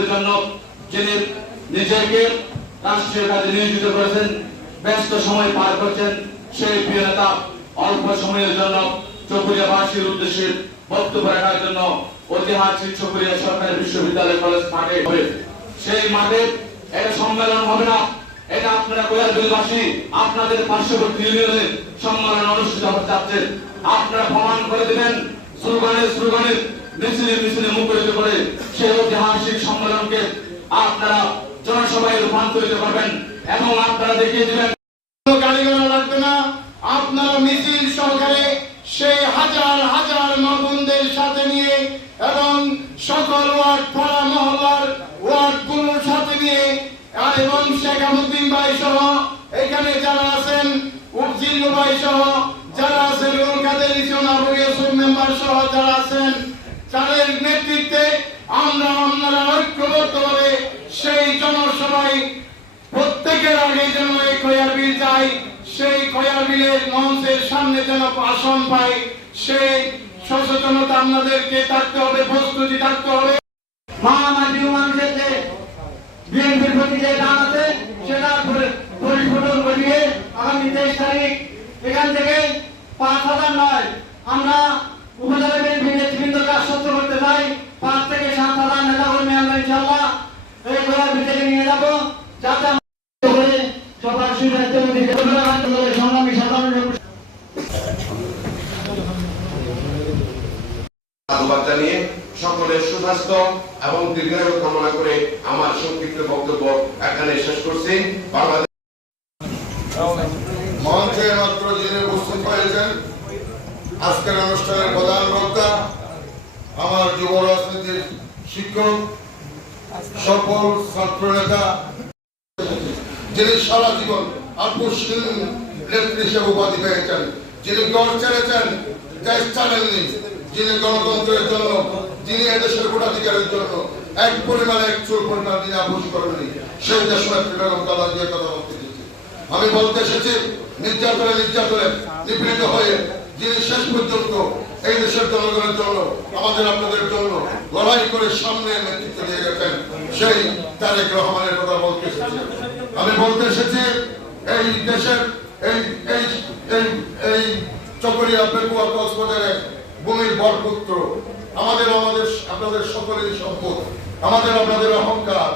বাস্তবায়নের জন্য যিনি নিজেকে রাষ্ট্রীয় কাজে নিয়োজিত করেছেন, ব্যস্ত সময় পার করছেন, সেই প্রিয় নেতা অল্প সময়ের জন্য চকুরিয়াবাসীর উদ্দেশ্যে বক্তব্য রাখার জন্য ঐতিহাসিক চকুরিয়া সরকারি বিশ্ববিদ্যালয় কলেজ মাঠে হবে। সেই মাঠে এটা সম্মেলন হবে না, এটা আপনারা কৈলাসবাসী আপনাদের পার্শ্ববর্তী ইউনিয়নে সম্মেলন অনুষ্ঠিত হতে যাচ্ছে। আপনারা প্রমাণ করে দিবেন, স্লোগানের স্লোগানের মিছিলে মিছিলে মুখরিত করে সেই ঐতিহাসিক সম্মেলনকে আপনারা জনসভায় রূপান্তরিত করবেন এবং আপনারা দেখিয়ে দিবেন লাগবে না। আপনারা মিছিল সহকারে সেই হাজার হাজার মামুনদের সাথে নিয়ে এবং সকল ওয়ার্ড পাড়া মহল্লার ওয়ার্ডগুলোর সাথে নিয়ে এবং শেখ আবুদ্দিন ভাই সহ, এখানে যারা আছেন উপজিল্লু ভাই সহ, যারা আছেন কাদের মেম্বার সহ যারা আছেন, তাদের নেতৃত্বে আমরা আপনারা ঐক্যবদ্ধভাবে সেই জনসভায় প্রত্যেকের আগে যেন এই খয়ার বিল চাই সেই খয়ার বিলের মঞ্চের সামনে যেন আসন পাই সেই সচেতনতা আপনাদেরকে থাকতে হবে, প্রস্তুতি থাকতে হবে। মহামান্য মানুষের যে বিএনপির প্রতি যে টান সেটা পরি- পরিস্ফুটন ঘটিয়ে আগামী তেইশ তারিখ এখান থেকে পাঁচ হাজার নয়, আমরা উপজেলা বিএনপি নেতৃবৃন্দকে আশ্বস্ত করতে চাই, পাঁচ থেকে সাত হাজার নেতা কর্মী আমরা ইনশাল্লাহ এই গোড়ার ভিতরে নিয়ে যাব যাতে আমরা করে সবার সুবিধার্থে সংগ্রামী সাধারণ ধন্যবাদ জানিয়ে সকলের সুস্বাস্থ্য এবং দীর্ঘায়ু কামনা করে আমার সংক্ষিপ্ত বক্তব্য এখানে শেষ করছি। আজকের অনুষ্ঠানের প্রধান বক্তা আমার যুব রাজনীতির শিক্ষক, সফল ছাত্র নেতা, যিনি সারা জীবন আত্মশীল নেত্রী হিসেবে উপাধি পেয়েছেন, যিনি গড় ছেড়েছেন দেশ ছাড়েননি যিনি গণতন্ত্রের জন্য, যিনি এদেশের ভোটাধিকারের জন্য, এক পরিমাণে এক চুল পরিমাণ তিনি আপোষ করেননি, সেই দেশ নেত্রী বেগম খালেদা জিয়ার কথা বলতে। আমি বলতে এসেছি, নির্যাতনে নির্যাতনে নিপীড়িত হয়ে যিনি শেষ পর্যন্ত এই দেশের জনগণের জন্য, আমাদের আপনাদের জন্য লড়াই করে সামনে নেতৃত্ব দিয়ে গেছেন, সেই তারেক রহমানের কথা বলতে এসেছি আমি বলতে এসেছি, এই দেশের, এই এই এই চকরিয়া পেকুয়া কক্সবাজারে ভূমির বরপুত্র আমাদের আমাদের আপনাদের সকলেরই সম্পদ, আমাদের আপনাদের অহংকার,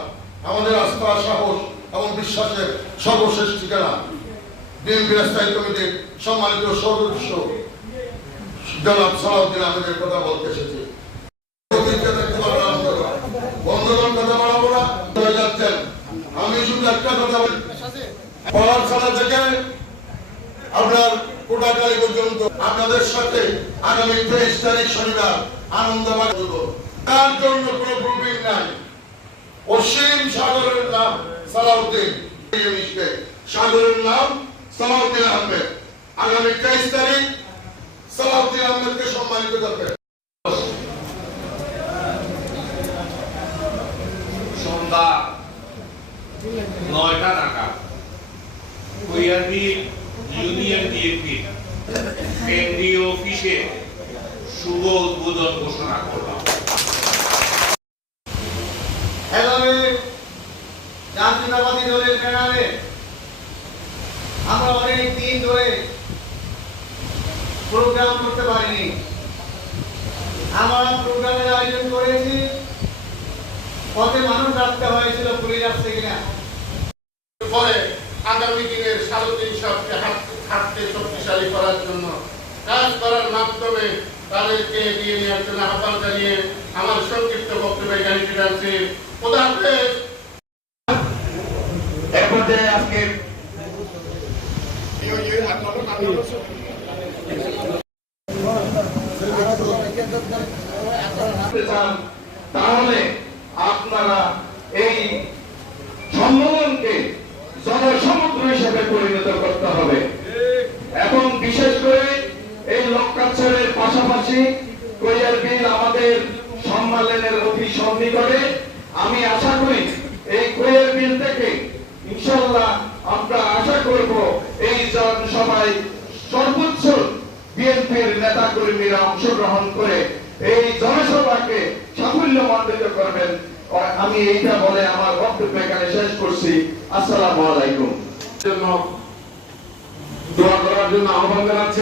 আমাদের আস্থা, সাহস এবং বিশ্বাসের সর্বশেষ ঠিকানা। বিএনপির স্থায়ী কমিটির সম্মানিত সদস্য জনাব সালাউদ্দিন আহমেদের কথা বলতে এসেছি। আপনার কোটাকালী পর্যন্ত আপনাদের সাথে আগামী তেইশ তারিখ শনিবার আনন্দবাগ। তার জন্য কোনো গ্রুপিং নাই। অসীম সাগরের নাম সালাউদ্দিন। সাগরের নাম সালাউদ্দিন আহমেদ। আগামী তেইশ তারিখ সালাউদ্দিন আহমেদকে সম্মানিত করবে সন্ধ্যা নয়টা বিএনপি কেন্দ্রীয় অফিসে শুভ উদ্বোধন ঘোষণা করলাম। জাতীয়তাবাদী দলের ব্যানারে আমরা অনেক দিন ধরে প্রোগ্রাম করতে পারিনি। আমরা প্রোগ্রামের আয়োজন করেছি। পথে মানুষ রাখতে হয়েছিল পুলিশ আসছে কিনা। ফলে আগামী দিনের সারাদিন সবকে হাঁটতে শক্তিশালী করার জন্য তাদেরকে এগিয়ে নেওয়ার জন্য আহ্বান জানিয়ে আমার সংক্ষিপ্ত বক্তব্যে এর পর্যায়ে আজকে তাহলে আপনারা এই সম্মেলনকে জনসমুদ্র হিসেবে পরিণত করতে হবে এবং বিশেষ করে এই লক্ষাচ্ছরের পাশাপাশি কৈয়ার বিল আমাদের সম্মেলনের অতি সন্নিকটে। আমি আশা করি এই কৈয়ার বিল থেকে ইনশাল্লাহ আমরা আশা করব এই জনসভায় সর্বোচ্চ বিএনপির নেতা কর্মীরা অংশগ্রহণ করে এই জনসভাকে সাফল্য মণ্ডিত করবেন আমি এইটা বলে আমার বক্তব্য এখানে শেষ করছি। আসসালামু আলাইকুম। জন্য দোয়া করার জন্য আহ্বান জানাচ্ছি।